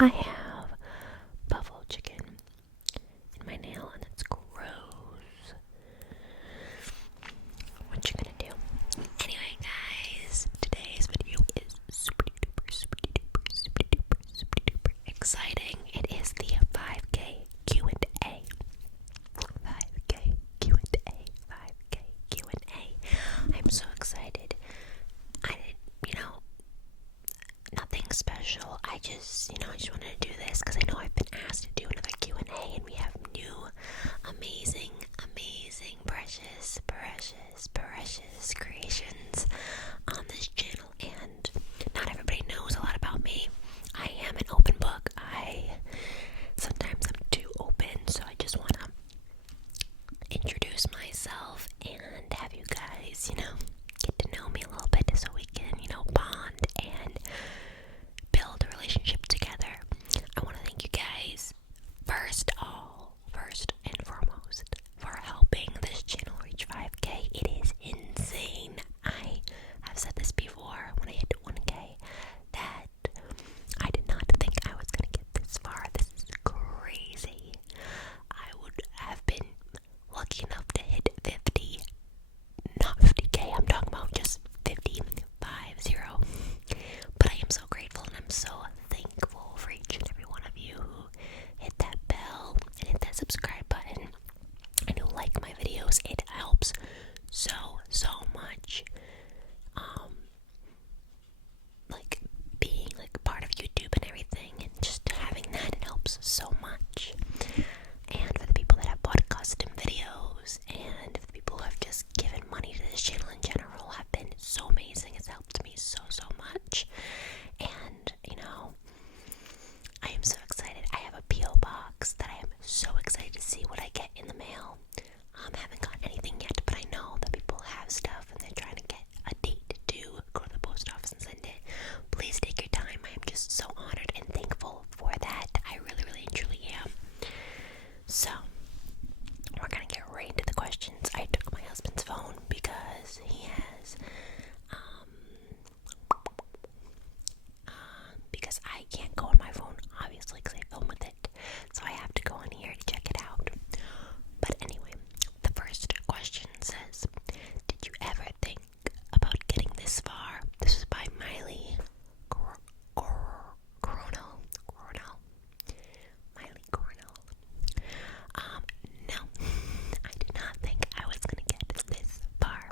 I have buffalo chicken in my nail and it's gross. What you gonna do? Anyway, guys, today's video is super duper exciting. It is the 5K Q&A. 5K Q&A. 5K Q&A. I'm so excited. I didn't, nothing special. I just wanted to do this because I know I've been asked to do another Q&A and we have new, amazing, precious creations on this channel, and not everybody knows a lot about me. I am an open book. Sometimes I'm too open, so I just want to introduce myself and have you guys, get to know me a little bit so we can, bond and build a relationship together. I want to thank you guys first and foremost for helping this channel reach 5K. It is insane. I have said this before when I hit 1K that I did not think I was going to get this far. This is crazy. I would have been lucky enough to hit 50, not 50K, I'm talking about just 50, 50. But I am so grateful and I'm so thankful for each and every one of you who hit that bell and hit that subscribe button and who like my videos. It helps so much. Being part of YouTube and everything, and just having that, it helps so much. And for the people that have bought custom videos, and for the people who have just given money to this channel in general, have been so amazing. It's helped me so much. And I am so excited. I have a P.O. box that I am so excited to see what I get in the mail. Haven't got anything yet, but I know that people have stuff and they're trying to get a date to go to the post office and send it. Please take your time. I am just so honored and thankful for that. I really and truly am. So, we're gonna get right into the questions. I took my husband's phone because he has, because I can't go on my phone, obviously, because I film with it. So I have to go in here to check it out. But anyway, the first question says, did you ever think about getting this far? This is by Miley Coronel. Miley Coronel. No, I did not think I was gonna get this far.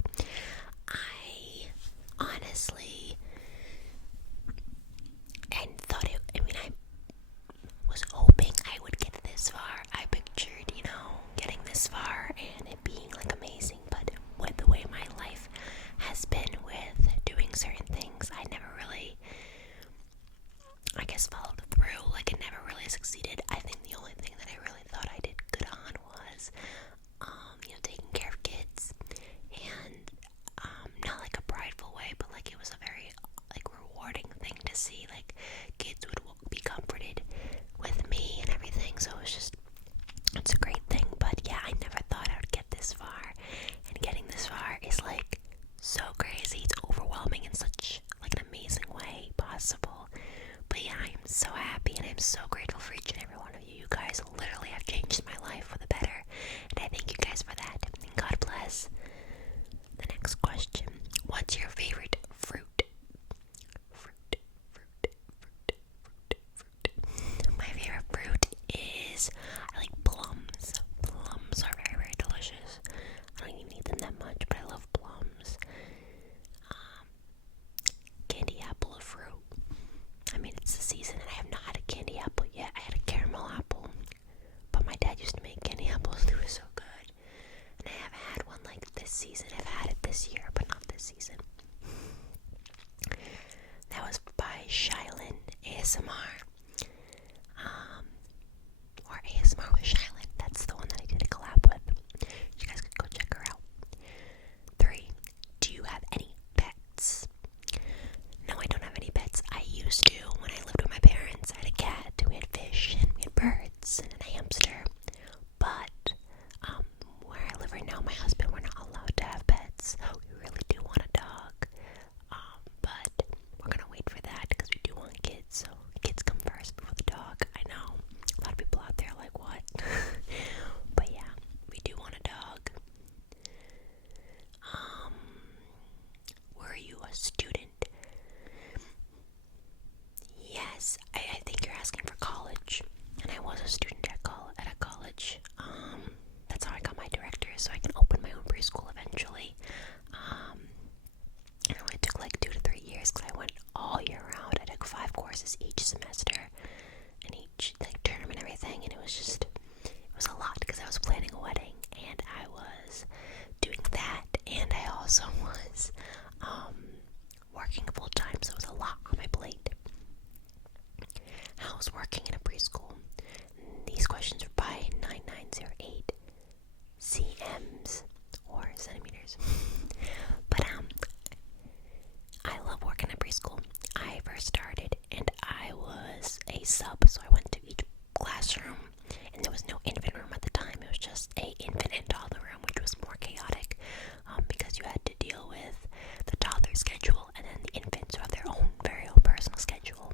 I honestly I was hoping I would get this far. I pictured, getting this far and it being amazing, but with the way my life has been with doing certain things, I never really, followed through. It never really succeeded. I think the only thing that I really thought I did good on was, taking care of kids, and, not a prideful way, but it was a very, rewarding thing to see, kids would be comforted with me and everything, so it's a great thing. But yeah, I never thought I would get this far, and getting this far is so crazy. It's overwhelming in such an amazing way possible. But yeah, I'm so happy and I'm so grateful for each and every one of you. You guys literally have changed my life for the better, and I thank you guys for that, and God bless. The next question, what's your favorite fruit? My favorite fruit is, I like plums. Plums are very delicious. I don't even eat them that much, but I love plums. Candy apple of fruit. It's the season and I have not had a candy apple yet. I had a caramel apple, but my dad used to make candy apples and it was so good. And I haven't had one this season. I've had it this year, but not this season. That was by Shylin ASMR. Or ASMR with Shylin. That's the one that I did a collab with. You guys could go check her out. 3. Do you have any pets? No, I don't have any pets. I used to when I lived with my parents. I had a cat, we had fish, and we had birds, and a hamster. But where I live right now, my husband, we're not allowed to have pets. We really do want a dog. But we're gonna wait for that because we do want kids. So kids Yes, I think you're asking for college, and I was a student at a college. That's how I got my director, so I can open my own preschool eventually. And it only took like 2 to 3 years because I went all year round. I took 5 courses each semester and each like term and everything, and it was a lot because I was planning a wedding and I was doing that, and I also was working full time, so it was a lot on my plate. I was working in a preschool. These questions were by 9908 cms or centimeters. But I love working at preschool. I first started and I was a sub, so I went to each classroom, and there was no infant room at the time. It was just a infant and toddler room, which was more chaotic because you had to deal with the toddler schedule and then the infants who have their own very own personal schedule.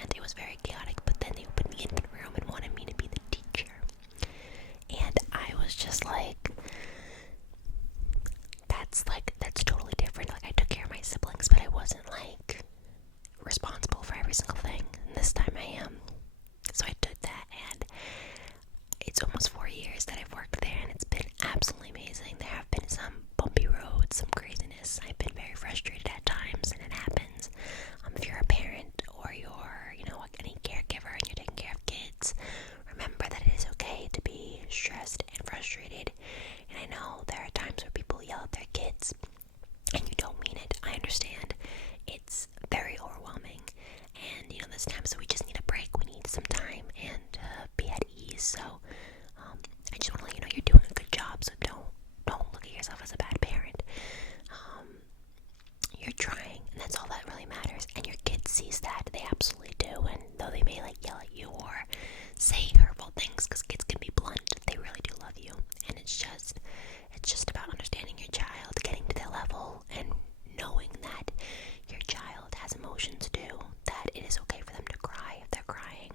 And it was very chaotic, but then they opened the infant room and wanted me to be the teacher. And I was just like, that's totally different. Like, I took care of my siblings, but I wasn't like responsible for every single thing. And this time I am. So I took that, and it's almost 4 years that I've worked there, and it's been absolutely amazing. There have been some bumpy roads, some craziness. I've been very frustrated at times, and it happens. If you're a parent or you're, like any caregiver and you're taking care of kids, remember that it is okay to be stressed and frustrated. And I know there are times where people yell at their kids and you don't mean it. I understand. It's very overwhelming. And, there's times that we just need a break. We need some time and be at ease. So, I just want to let you know you're doing a good job. So don't look at yourself as a bad parent. You're trying, and that's all that really matters. And your kid sees that. They absolutely do. And though they may yell at you or say hurtful things, because kids can be blunt, they really do love you. And it's just about understanding your child, getting to their level, and knowing that your child has emotions too, that it is okay for them to cry if they're crying.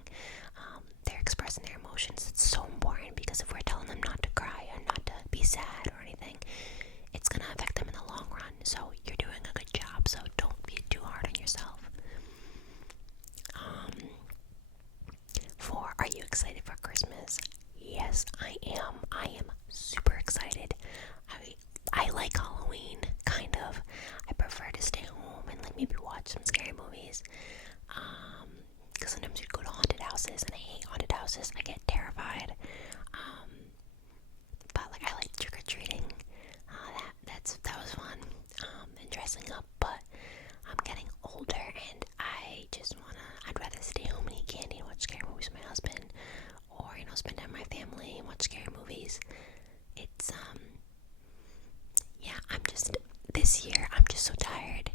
They're expressing their emotions. It's so important, because if we're telling them not to cry or not to be sad or anything, it's going to affect them in the long run. So you're doing a good job, so don't be too hard on yourself. Are you excited for Christmas? Yes, I am. I am super excited. I like Halloween, kind of. I prefer to stay home and maybe watch some scary movies. Because sometimes you go to haunted houses, and I hate haunted houses. I get terrified. But I like trick-or-treating. That was fun. And dressing up, but I'm getting older, and I'd rather stay home and eat candy and watch scary movies with my husband, or, spend time with my family and watch scary movies. It's, this year, I'm just so tired.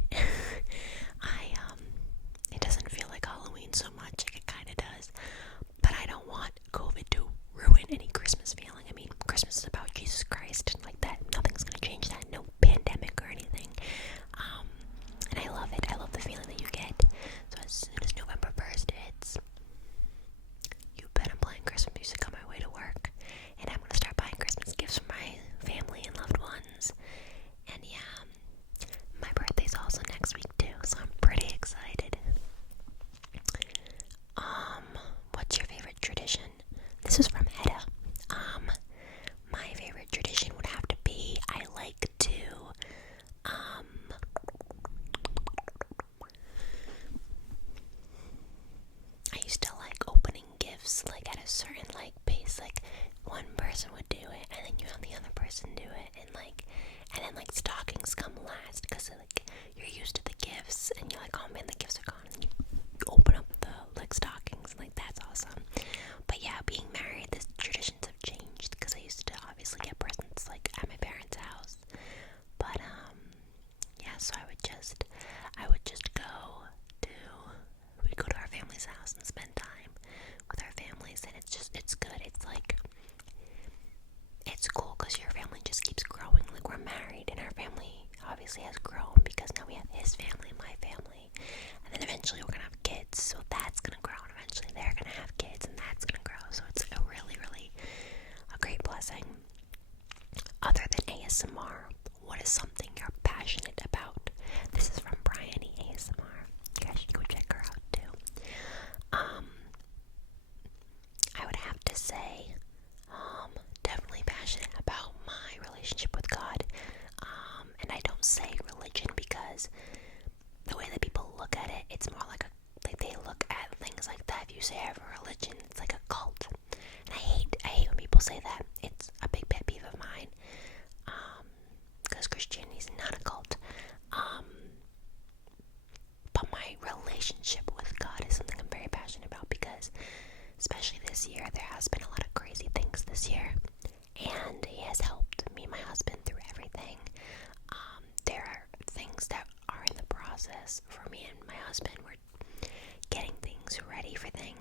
It doesn't feel like Halloween so much, it kinda does, but I don't want COVID to ruin any Christmas feeling. I mean, Christmas is about Jesus Christ, and that, nothing's gonna change that, no pandemic or anything. And I love it. I love the feeling that you get. So as soon as November 1st hits, you bet I'm playing Christmas music on my way to work, and I'm gonna start buying Christmas gifts for my family and loved ones. And yeah, my birthday's also next week too, so I'm pretty excited. What's your favorite tradition? This is from Hedda. My favorite tradition would have to be, I like to, I used to like opening gifts, at a certain, pace. One person would do it, and then you have the other person do it, and then stockings come last, because you're used to the gifts, and you're like, oh man, the gifts are gone, and you open up the stockings, that's awesome. But yeah, being married, the traditions have changed, because I used to obviously get presents at my parents' house, but yeah, so we'd go to our family's house and spend time with our families, and it's good. It's cool, because your family just keeps growing. We're married, and our family obviously has grown, because now we have his family and my family, and then eventually we're gonna have kids, so that's gonna grow, and eventually they're gonna have kids, and that's gonna grow. So it's a really, really a great blessing. Other than ASMR, what is something you're passionate about? This is from Bryony ASMR. You guys should go check her out too.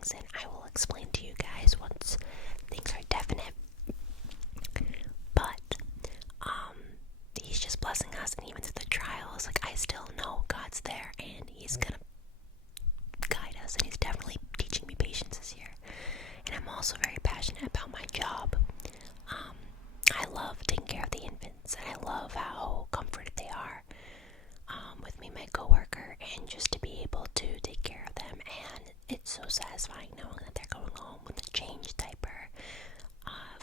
things, and I will explain to you guys once things are definite. But he's just blessing us, and even through the trials, like, I still know God's there, and he's gonna guide us, and he's definitely teaching me patience this year. And I'm also very passionate about my job. I love taking care of the infants, and I love how comforted they are with me, my coworker, and just to be able to take care of them. And it's so satisfying knowing that they're going home with a changed diaper,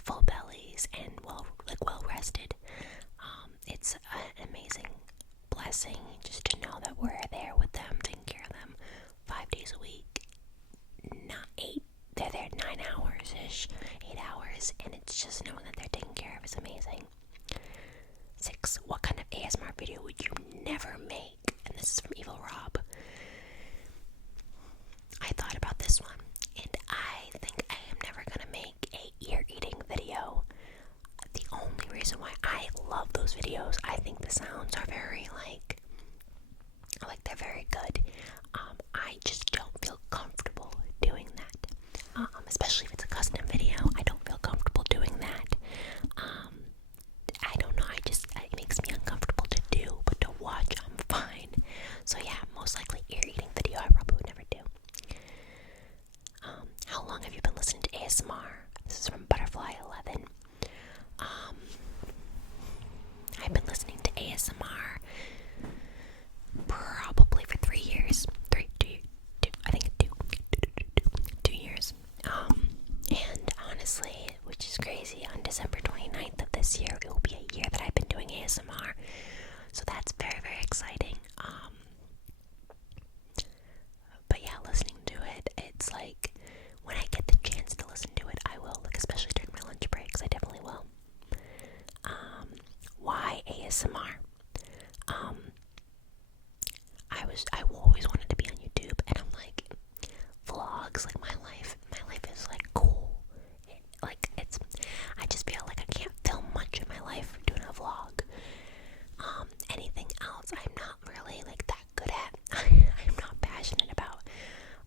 full bellies, and well rested. It's an amazing blessing just to know that we're there with them, taking care of them 5 days a week, not 8. They're there 9 hours-ish, 8 hours, and it's just knowing that they're taken care of is amazing. 6. What kind of ASMR video would you never make? And this is from Evil Rob. I thought about this one, and I think I am never gonna make a ear-eating video. The only reason why I love those videos, I think the sounds are very, they're very good. I just don't feel comfortable doing that. Especially if it's a custom video, I don't feel comfortable doing that. I don't know, it makes me uncomfortable to do, but to watch, I'm fine. So yeah, most likely ear-eating video I probably would never do. How long have you been listening to ASMR? This is from Butterfly11. I've been listening to ASMR probably for 3 years. 2 years. And honestly, which is crazy, on December 29th of this year, it will be a year that I've been doing ASMR. So that's very, very exciting. But yeah, listening to it, it's like, when I get the chance to listen to it, I will, especially during my lunch breaks, I definitely will. Why ASMR? I always wanted to be on YouTube, and I'm like, vlogs, like, my life is like cool. I just feel like I can't film much of my life doing a vlog. Anything else, I'm not really that good at. I'm not passionate about.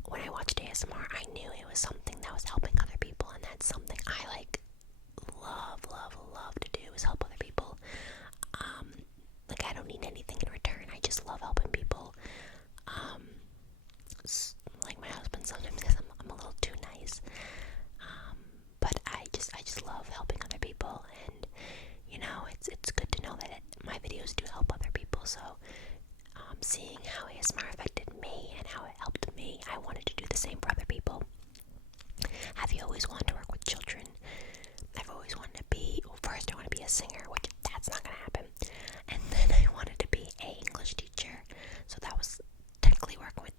When I watched ASMR, I knew it was something that was helping other people, and that's something I love to do, is help other people. I don't need anything in return. I just love helping people. My husband sometimes says I'm a little too nice. But I just love helping other people, and it's good to know that my videos do help other people. So seeing how ASMR affected me and how it helped me, I wanted to do the same for other people. Have you always wanted to work with children? I've always wanted to be, first I want to be a singer, which that's not going to happen. And then I wanted to be an English teacher. So that was technically working with,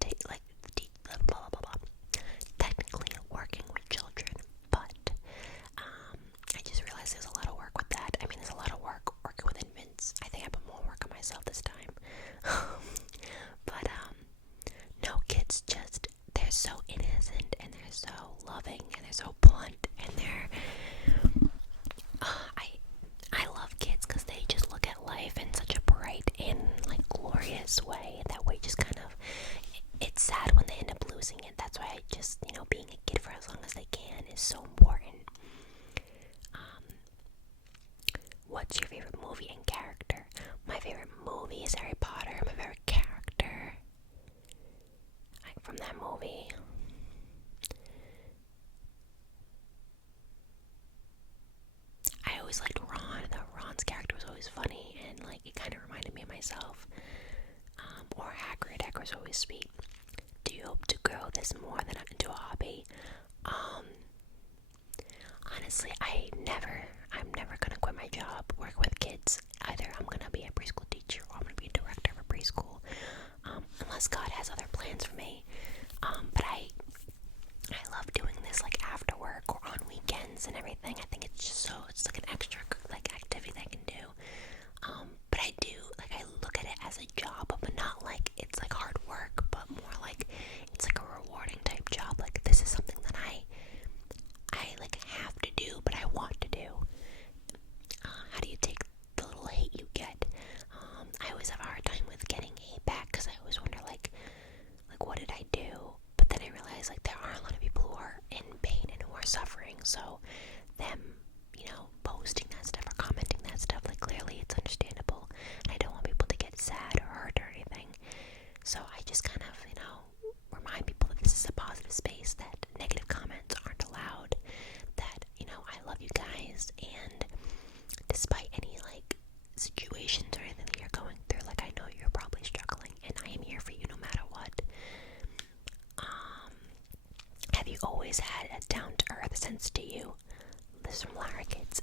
technically working with children. But I just realized there's a lot of work with that. I mean, there's a lot of work working with infants. I think I put more work on myself this time. But no, kids they're so innocent, and they're so loving, and they're so blunt, and I love kids because they just look at life in such a bright and glorious way. That way, just kind of, it's sad when they end up losing it. That's why I just, being a kid for as long as they can is so important. What's your favorite movie and character? My favorite movie is Harry Potter. My favorite character from that movie, I always liked Ron. Ron's character was always funny, and it kind of reminded me of myself. Or Hagrid. Hagrid's always sweet. Do you hope to grow this more than into a hobby? Honestly, I'm never gonna quit my job working with kids. Either I'm gonna be a preschool teacher, or I'm gonna be a director of a preschool. Unless God has other plans for me. But I love doing this after work or on weekends and everything. I think it's just it's an extra activity that I can do. But I do I look at it as a job, but not it's hard work, but more it's a rewarding type job. This is something that I have to do, but I want to do. How do you take the little hate you get? I always have a hard time with getting hate back, because I always wonder what did I do? space, that negative comments aren't allowed, that, you know, I love you guys, and despite any, like, situations or anything that you're going through, like, I know you're probably struggling, and I am here for you no matter what. Have you always had a down-to-earth sense to you? This is from Lara Kids.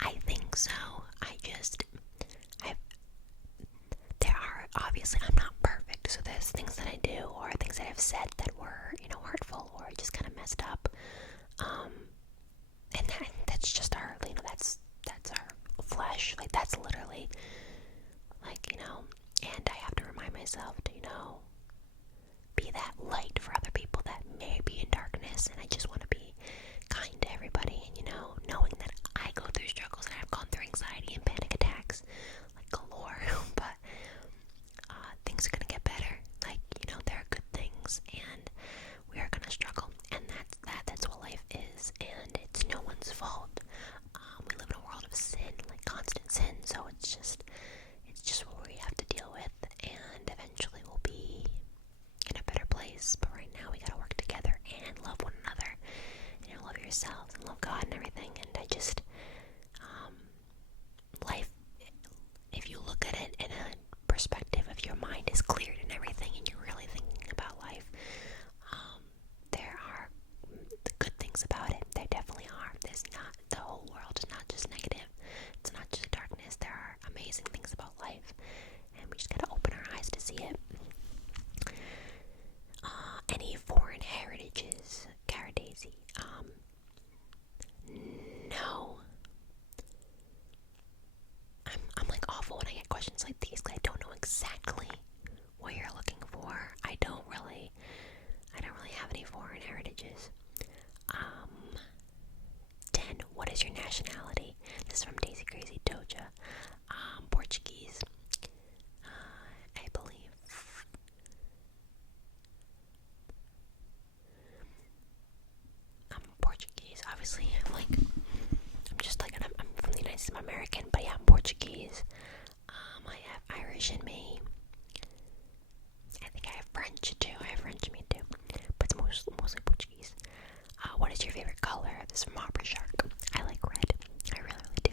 I think so. There are, obviously, I'm not perfect, so there's things that I do, or things that I've said that were, you know, hurtful, or just kind of messed up, and that's just our, you know, that's our flesh, like, that's literally, like, you know, and I have to remind myself to, you know, be that light for other people that may be in darkness, and I just want to be kind to everybody, and, you know, knowing that I go through struggles, and I've gone through anxiety and panic attacks, like, galore, but, things are gonna get better, like, you know, there are good things, and we are gonna struggle, and that's what life is, and it's no one's fault. We live in a world of sin, like constant sin, so it's just what we have to deal with, and eventually we'll be in a better place. But right now we gotta work together and love one another, and, you know, love yourselves and love God and everything. And I just, life, if you look at it in a perspective, if your mind is cleared and everything, and you're really thinking about life, there are the good things about it. There definitely are. There's not, the whole world is not just negative. It's not just darkness. There are amazing things about life, and we just gotta open our eyes to see it. Any foreign heritages, Cara Daisy? No. I'm like awful when I get questions like these, because I don't know exactly what you're looking for. I don't really have any foreign heritages. 10. What is your nationality? This is from Daisy Crazy Doja. Portuguese. I believe. I'm Portuguese. Obviously, I'm from the United States. I'm American, but yeah, I'm Portuguese. I have Irish in me. I think I have French too. I have French in me too, but it's mostly Portuguese. What is your favorite color? This is from Opera Shark. I like red. I really, really do.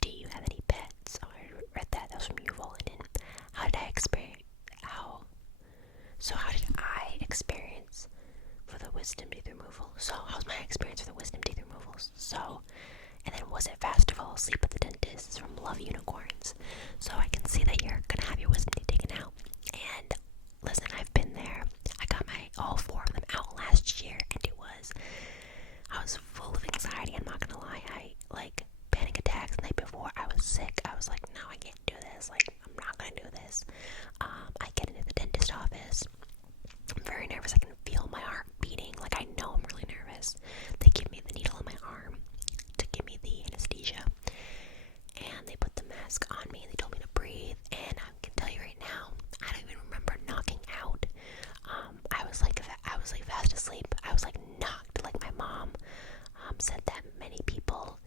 Do you have any pets? Oh, I read that. That was from Yuval. And how did I experience? How did I experience for the wisdom teeth removal? So, how's my experience for the wisdom teeth removals? So, and then was it fast to fall asleep at the dentist? It's from Love Unicorns. So I can see that you're gonna have your wisdom teeth taken out. And listen, I've been there. I got all 4 of them out last year, and I was full of anxiety. I'm not gonna lie. I like panic attacks the night before. I was sick. I was like, no, I can't do this. Like, I'm not gonna do this. I get into the dentist office. I'm very nervous. I can feel my heart beating. Like, I know I'm really nervous. They give me the needle in my arm to give me the anesthesia, and they put the mask on me, and they told me to breathe. And I can tell you right now, I don't even remember knocking out. I was like fast asleep. I was like knocked. Like, my mom said that many people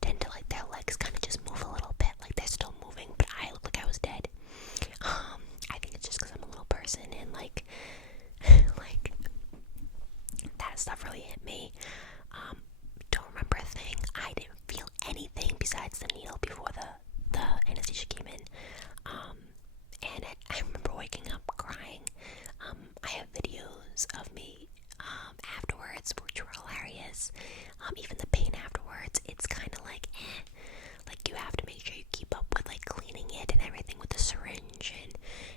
tend to, like, their legs kind of just move a little bit, like they're still moving, but I look like I was dead. I think it's just because I'm a little person, and like that stuff really hit me. Don't remember a thing. I didn't feel anything besides the needle before the anesthesia came in. And I remember waking up crying. I have videos of me afterwards, which were hilarious. Even the pain afterwards, it's kind of like, like, you have to make sure you keep up with, like, cleaning it and everything with the syringe and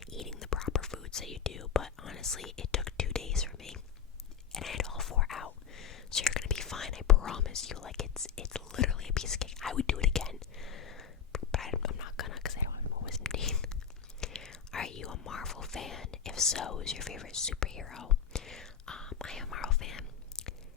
eating the proper foods that you do. But honestly, it took 2 days for me, and I had all 4 out. So you're gonna be fine, I promise you. Like, it's literally a piece of cake. I would do it again, but I'm not gonna, because I don't have more wisdom teeth. Are you a Marvel fan? If so, who's your favorite superhero? I am a Marvel fan,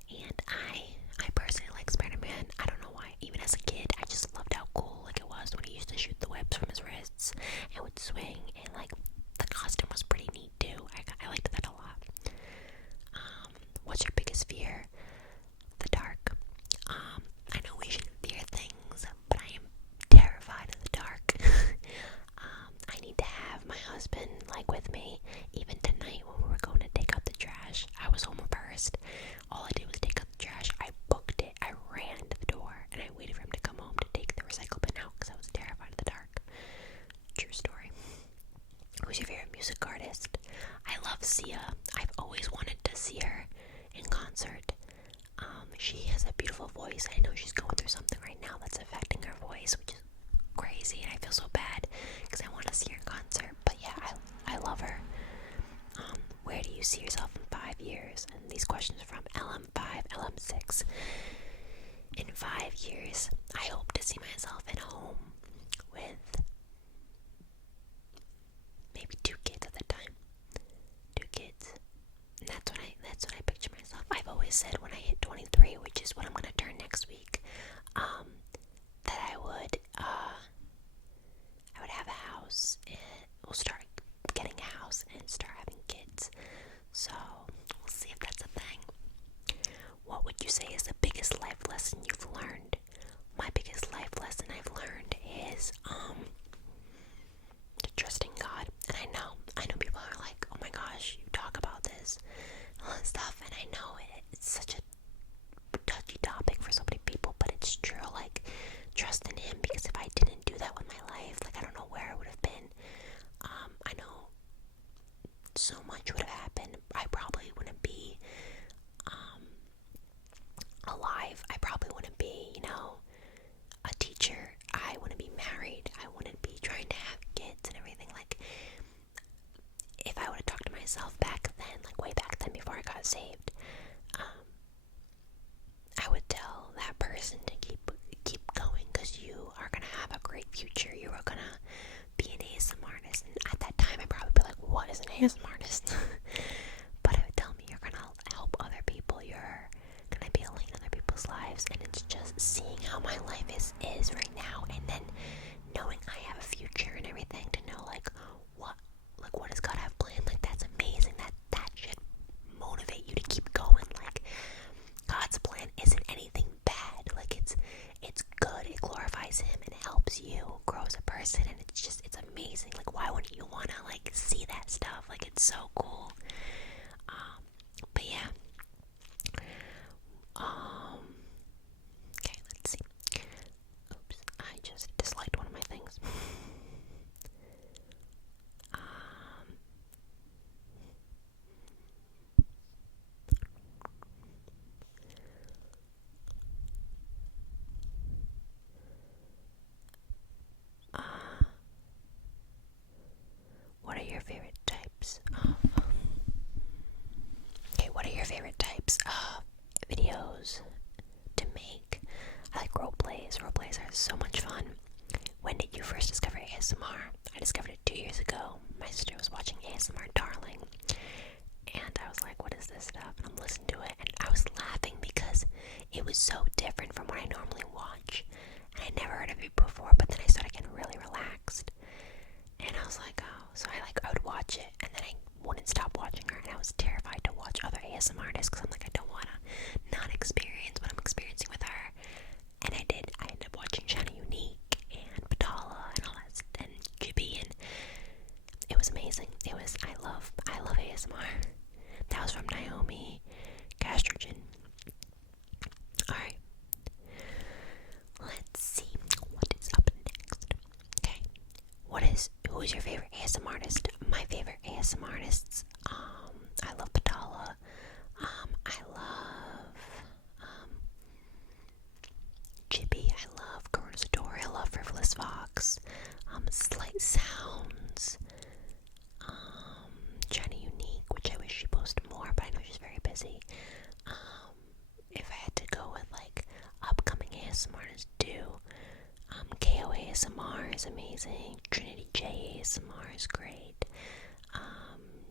and I personally like Spider-Man. I don't know why. Even as a kid, I just loved how cool, like, it was when he used to shoot the webs from his wrists and would swing, and like the costume was pretty neat too. I liked that a lot. first. All I did was take out the trash. I booked it. I ran to the door and I waited for him to come home to take the recycle bin out because I was terrified of the dark. True story. Who's your favorite music artist? I love Sia. I've always wanted to see her in concert. She has a beautiful voice. I know she's going through something right now that's affecting her voice, which is crazy, and I feel so bad because I want to see her in concert. But yeah, I love her. Where do you see yourself in 5 years? And these questions are from LM5, LM6. In 5 years, I hope to see myself in a home with maybe 2 kids at the time. 2 kids. And that's what I picture myself. I've always said when I hit 23, which is what I'm gonna turn next week, that I would have a house and we'll start getting a house and start having kids. So we'll see if that's a thing. What would you say is the biggest life lesson you've learned? My biggest life lesson I've learned is to trust in God. And I know people are like, oh my gosh, you talk about this and all that stuff, and I know it's such a touchy topic for so many people, but it's true. Like, trust in him, because if I didn't do that with my life, like, I don't know where I would have been. I know so much would have happened. I probably wouldn't be alive. I probably wouldn't be, a teacher. I wouldn't be married. I wouldn't be trying to have kids and everything. Like, if I would have talked to myself back then, like way back then before I got saved, I would tell that person to keep going, because you are gonna have a great future. You are gonna be an ASMR artist. And at that time, I'd probably be like, what is an ASMR artist? But it would tell me you're gonna help other people. You're gonna be a light in other people's lives. And it's just seeing how my life is right now, and then knowing I have a future and everything, to know what does God have planned? Like, that's amazing. That should motivate you to keep going. Like, God's plan isn't anything bad. Like, it's good. It glorifies him and helps you grow as a person, and it's amazing. Like, why wouldn't you want to like see that stuff? Like, it's so cool. But yeah. Okay, let's see. Oops, I just disliked one of my things. What are your favorite types of videos to make? I like role plays. Role plays are so much fun. When did you first discover ASMR? I discovered it 2 years ago. My sister was watching ASMR Darling, and I was like, what is this stuff? And I'm listening to it, and I was laughing because it was so different from what I normally watch, and I never heard of it before. But then I started getting really relaxed, and I was like, oh. So I would watch it, and then I wouldn't stop watching her, and I was terrified to watch other ASMR artists, because I'm like, I don't want to not experience what I'm experiencing with her. And I did. I ended up watching Shana Unique and Patala and all that, and Jibby, and it was amazing. I love ASMR. That was from Naomi Castrogen. Alright. Let's see what is up next. Okay. Who is your favorite ASMR artist? My favorite ASMR artists, I love Patala. I love Chippy. I love Corona Satori. I love Frivolous Fox. Slight Sounds. China Unique, which I wish she posted more, but I know she's very busy. If I had to go with like upcoming ASMR artists too, KO ASMR is amazing. Trinity J ASMR is great.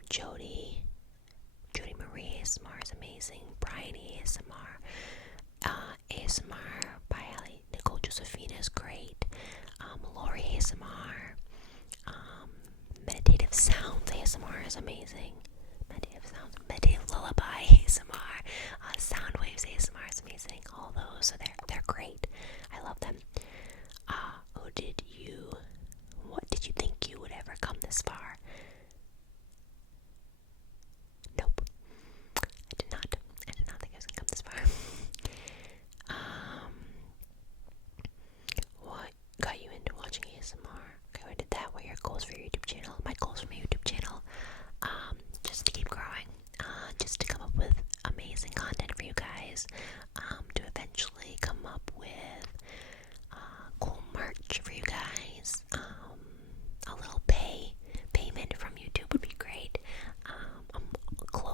Jody Marie ASMR is amazing. Brian ASMR. ASMR by Nicole Josephina is great. Lori ASMR. Meditative Sounds ASMR is amazing. Meditative Lullaby ASMR. Sound Waves ASMR is amazing. All those, so they're great. I love them. What did you think you would ever come this far? Nope, I did not.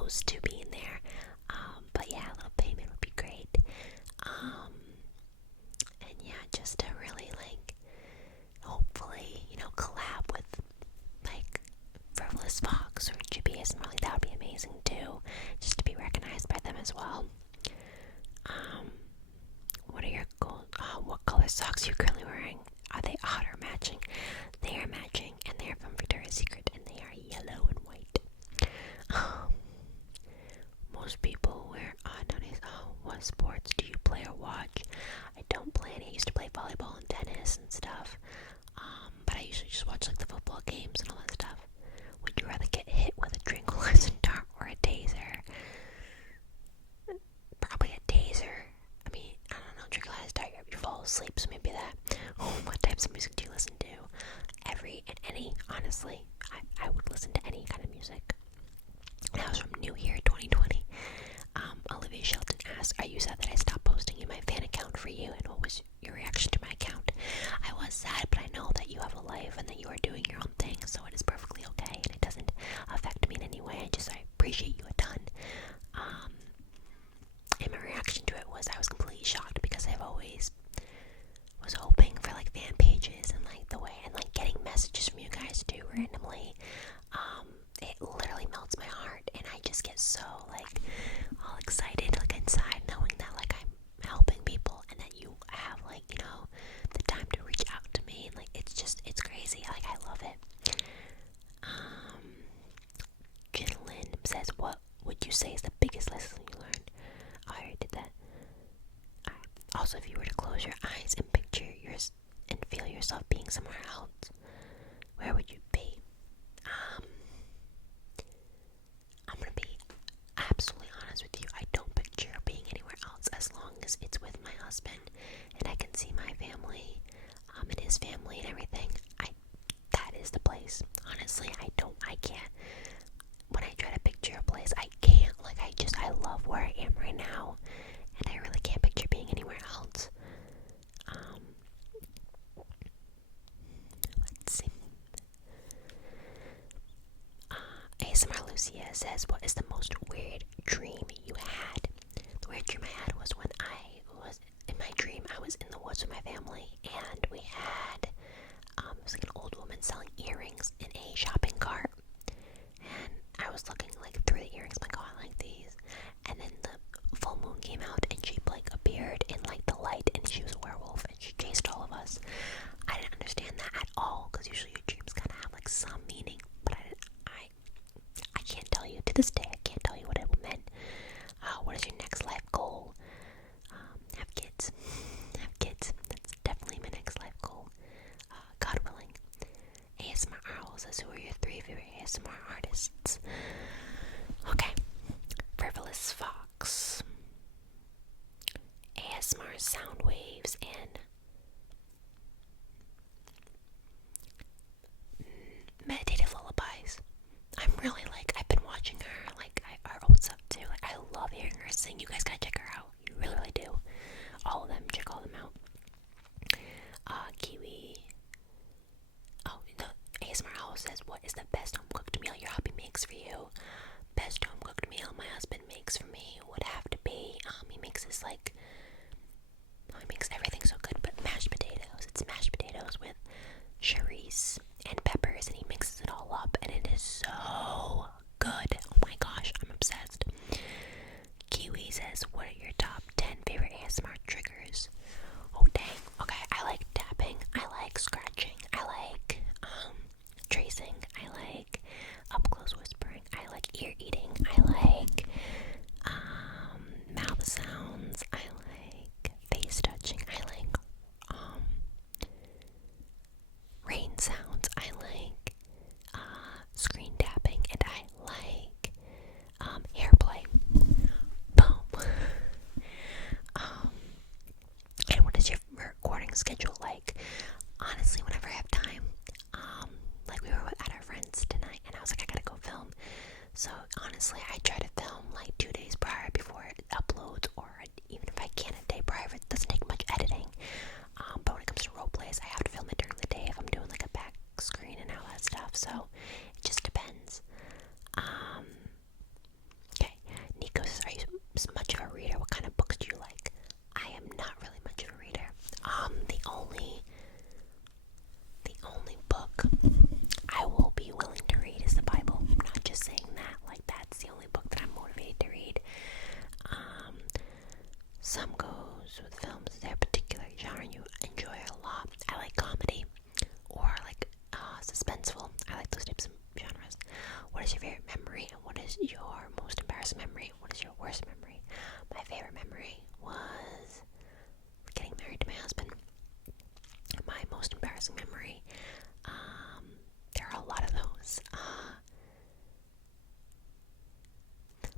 close to being there. But yeah, a little payment would be great. And yeah, just to really like, hopefully, collab with like Frivolous Fox or Chippy ASMR. Like, that would be amazing too, just to be recognized by them as well. What are your goals? What color socks are you currently wearing? Are they odd or matching? They are matching, and they are from Victoria's Secret, and they are yellow and white. Most people wear odd nowadays. What sports do you play or watch? I don't play any. I used to play volleyball and tennis and stuff. But I usually just watch like the football games and all that stuff. Would you rather get hit with a tranquilizer dart or a taser? Probably a taser. I mean, I don't know, tranquilizer dart, you fall asleep, so maybe that. What types of music do you listen to? Every and any, honestly. I would listen to any kind of music. That was from New Year 2020. Olivia Shelton asked, are you sad that I stopped posting in my fan account for you? And what was your reaction to my account? I was sad, but I know that you have a life and that you are doing your own thing, so it is perfectly okay, and it doesn't affect me in any way. I appreciate you a ton. And my reaction to it was, I was completely shocked, because I've always was hoping for like fan pages and like the way, and like getting messages from you guys too randomly. It literally melts my heart, and I just get so like all excited like inside, knowing that like I'm helping people, and that you have like, the time to reach out to me, and like it's crazy. Like, I love it. Jinlin says, what would you say is the biggest lesson you learned? Oh, I already did that. Also, if you were to close your eyes and picture yours and feel yourself being somewhere else, where would you be? I'm gonna be absolutely honest with you. I don't picture being anywhere else, as long as it's with my husband and I can see my family, and his family and everything. That is the place. Honestly, I can't. When I try to picture a place, I can't. Like, I love where I am right now, and I really can't picture being anywhere else. Let's see. ASMR Lucia says, what is the most weird dream you had? The weird dream I had was when in my dream, I was in the woods with my family, and we had, it was like an old woman selling earrings in a shopping cart, and I was looking like through the earrings, like, oh, I like these, and then the full moon came out, and she like appeared in like the light, and she was a werewolf, and she chased all of us. I didn't understand that at all, because usually your dreams kind of have like some meaning, but I can't tell you, to this day, I can't tell you what it meant. What is your next life goal? Have kids. Have kids. That's definitely my next life goal. God willing. ASMR Owl says, who are your 3 favorite ASMR artists? Okay. Frivolous Fox, ASMR Sound Waves, and Meditative Lullabies. I'm really like, I've been watching her, like, our old stuff too. Like, I love hearing her sing. You guys gotta check her out. You really, really do. All of them. Check all them out. Kiwi. Oh, no. ASMR Owl says, what is the best home cooked meal your hubby makes for you? Best home cooked meal my husband makes for me would have to be, he makes this like, he makes everything so good, but mashed potatoes. It's mashed potatoes with cherries and peppers, and he mixes it all up, and it is so good. Oh my gosh, I'm obsessed. Kiwi says, what are your top 10 favorite ASMR triggers? Oh dang. Okay, I like tapping, I like scratching, I like tracing, I like up close whispering, I like ear eating, I like memory? What is your worst memory? My favorite memory was getting married to my husband. My most embarrassing memory, there are a lot of those.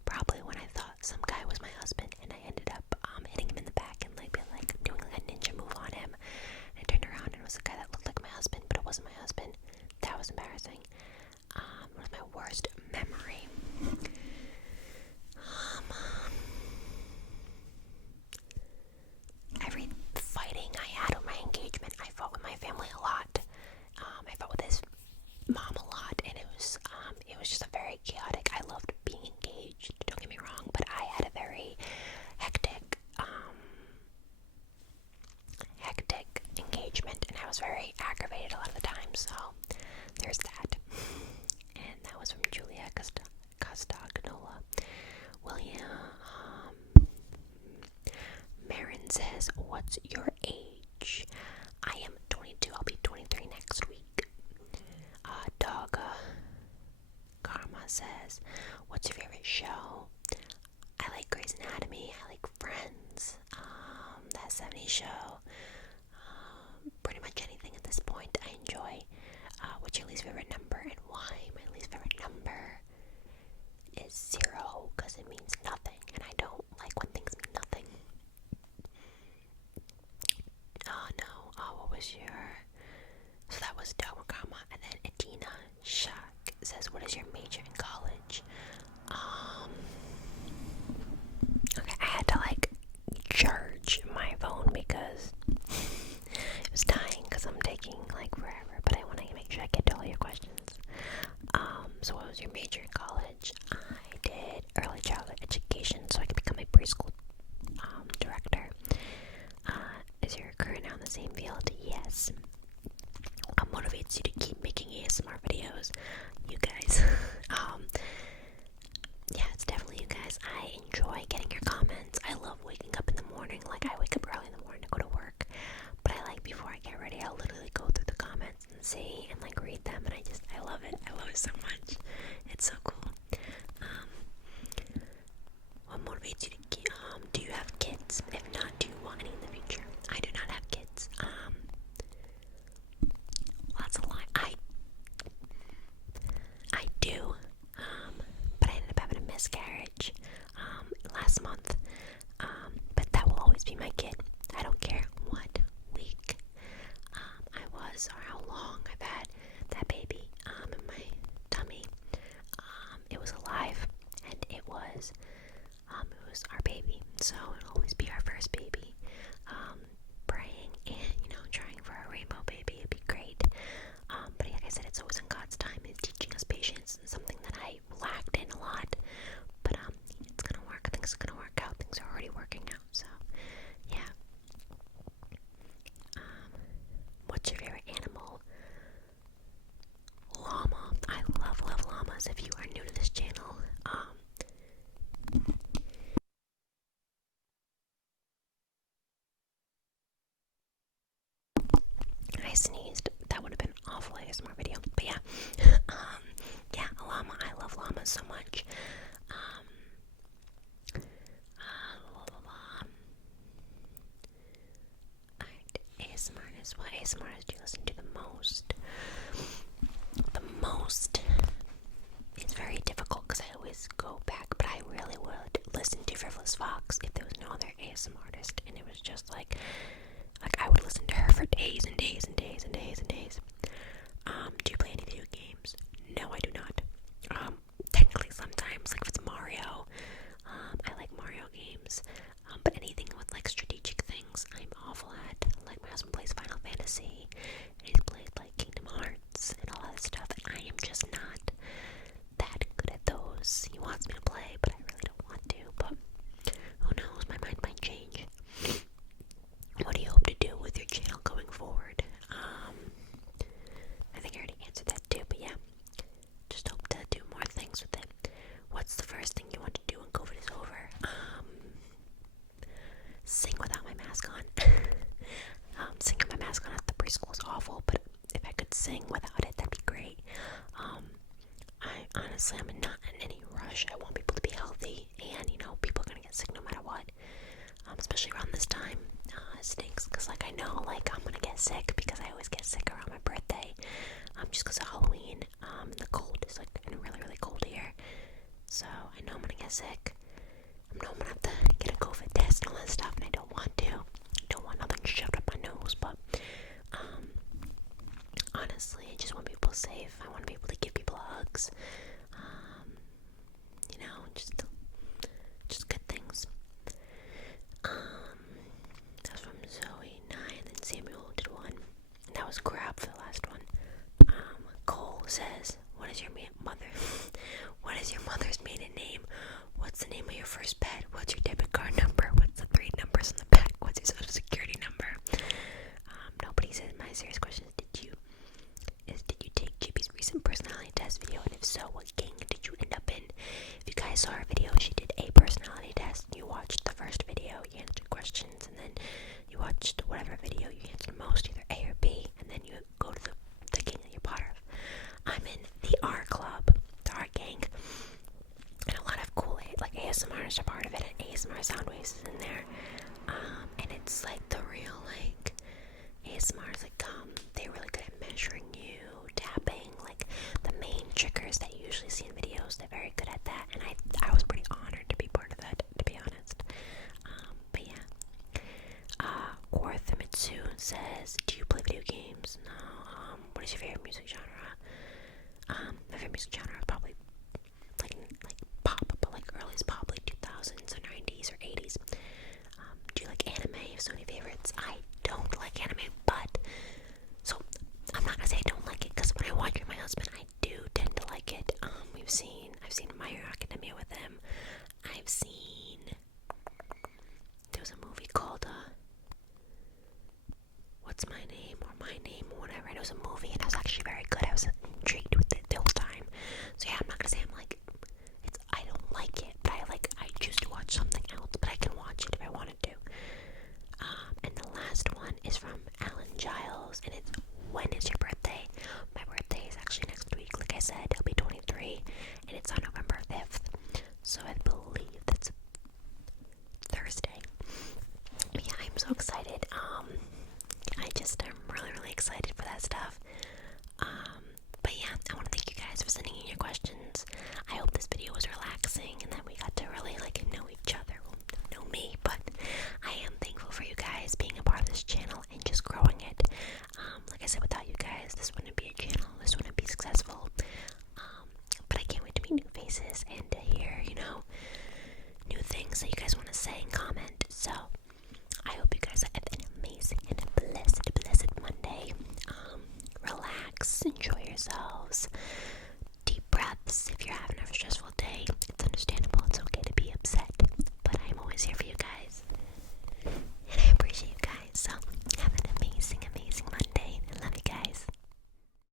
Probably when I thought some guy was my husband and I ended up hitting him in the back and like doing like a ninja move on him. And I turned around and it was a guy that looked like my husband, but it wasn't my husband. That was embarrassing. What was my worst memory? Every fighting I had with my engagement, I fought with my family a lot. I fought with his mom a lot, and it was just a very chaotic. I loved being engaged, don't get me wrong, but I had a very hectic engagement, and I was very aggravated a lot of the time. So there's that. And that was from Julia Costagnola. William Marin says, "What's your age?" I am 22. I'll be 23 next week. Dogga Karma says, "What's your favorite show?" I like Grey's Anatomy. I like Friends. That 70s show. Pretty much anything at this point I enjoy. What's your least favorite number and why? My least favorite number is 0 because it means nothing, and I don't like when things mean nothing. Oh no. What was your... So that was Dogma, and then Adina Shak says, "What is your major in college?" Okay, I had to like charge my phone because it was dying because I'm taking like forever, but I want to make sure I get to all your questions. So what was your major in college? I did early childhood education so I could become a preschool director. Is your career now in the same field? Yes. What motivates you to keep making ASMR videos? You guys. Yeah, it's definitely you guys. I enjoy getting your comments. I love waking up in the morning. Like, I wake up early in the morning to go to work, but I like, before I get ready, I'll literally go through the comments and see and like read them, and I love it. I love it so much. It's so cool. What motivates you to keep, do you have kids? If not, do you want any in the future? I do not have kids. That's a lie. I do, but I ended up having a miscarriage last month. But that will always be my kid. I don't care what week I was or how long I've had that baby in my tummy. It was alive, and it was our baby. So it'll always be our first baby. Praying and trying for a rainbow baby. It'd be great. But like I said, it's always in God's time. He's teaching us patience, and something that I lacked in a lot. But it's gonna work. Things are gonna work out. Things are already working out. So yeah. What's your favorite animal? Llama. I love llamas. If you are new to this channel, I sneezed. That would have been an awful ASMR video. But yeah. Yeah, a llama. I love llamas so much. ASMR is what ASMR do you listen to the most? The most. It's very difficult because I always go back, but I really would listen to Frivolous Fox if there was no other ASMR artist, and it was just like I would listen to her for days and days and days and days and days. Do you play any video games? No, I do not. Technically sometimes, like if it's Mario, I like Mario games, but anything with like strategic things, I'm awful at. Like my husband plays Final Fantasy, and he's played like Kingdom Hearts and all that stuff, and I am just not that good at those. He wants me to play, but I really don't want to, but who knows, my mind might change. What do you hope to do with your channel going forward? I think I already answered that too, but yeah. sick because I always get sick around my birthday. Just because of Halloween. The cold is like really, really cold here. So I know I'm gonna get sick. I know I'm gonna have to get a COVID test and all that stuff, and I don't want to. I don't want nothing shoved up my nose, but honestly, I just want people safe. I want to be able to give people hugs. Just good things. That was from Zoe 9, and then Samuel did one. And that was Grab for the last one. Cole says, what is your mother's maiden name? What's the name of your first pet? What's your debit card number? What's the 3 numbers on the back? What's your social security number? Nobody says. My serious question is, did you take JP's recent personality test video? And if so, what gang did you end up in? If you guys saw our video, she did a personality test. You watched the first video, you answered questions, and then you watched whatever video you answered most, either A or B, and then you go to the gang that you're part of. I'm in the R club, the R gang, and a lot of cool ASMRs are part of it, and ASMR Soundwaves is in there. And it's like the real ASMR is they're really good at measuring you, tapping, like the main triggers that you usually see in videos. They're very good at that, and I was pretty honored to be part of that, to be honest. But yeah. Mitsu says, do you play video games? No. What is your favorite music genre? My favorite music genre is probably like pop, but like earliest pop, like 2000s or 90s or 80s. Do you like anime? You have so many favorites. I don't like anime, but so I'm not gonna say I don't like it, because when I watch with my husband, I do tend to like it. I've seen My Hero Academia with him. I've seen, there was a movie called What's My Name, or My Name, or whatever. It was a movie, and it was actually very good. I was intrigued with it the whole time. So yeah, I'm not gonna say I don't like it, but I choose to watch something else, but I can watch it if I wanted to. And the last one is from Alan Giles, and it's, when is your birthday? My birthday is actually next week. Like I said, it'll be 23, and it's on November 5th. So I believe that's Thursday. Yeah, I'm so excited. I'm really, really excited for that stuff. But yeah, I want to thank you guys for sending in your questions. I hope this video was relaxing and that we got to really know each other. Well, know me, but I am thankful for you guys being a part of this channel and just growing it. Like I said, without you guys, this wouldn't be a channel. This wouldn't be successful. But I can't wait to meet new faces and to hear, new things that you guys